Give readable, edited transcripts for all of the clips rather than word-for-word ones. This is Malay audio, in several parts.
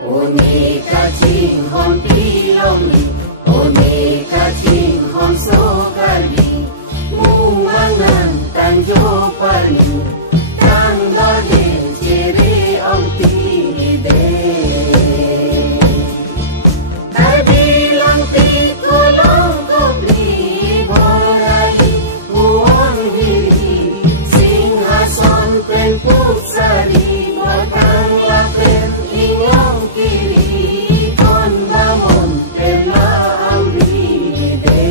Oneka ching hon pilomi, oneka ching hon sokarbi, muangan tang jo parni, tang dole chere om tide. Terbilang pikulong kopli bolai buon diri, singhason pen pusari, batang lapen ingong kiri, kon bangun tela amride.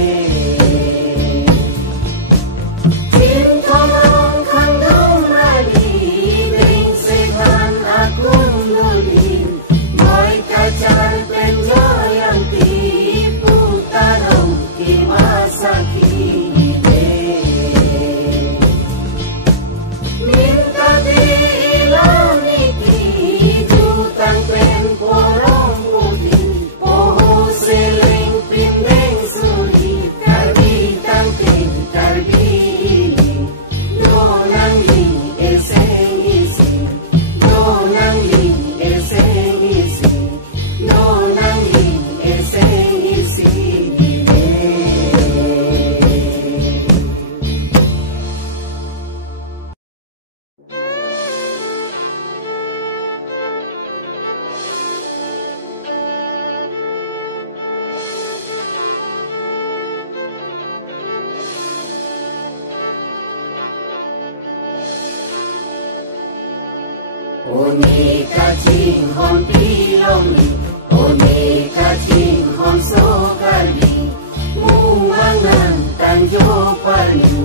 Cinta long kandung rali, bring sehan akun lulin, moy kacar penjoy yang tipu tarong kimasa kide. Minta di ilaw niki, jutang pen porong putih, poho seleng pindeng sulit, karbi tangting karbi ini, donang li eseng isi, donang li eseng isi, donang li eseng isi gile. Oneka ching hon pilomi, oneka ching hon sokarbi, muangan tang jo parni,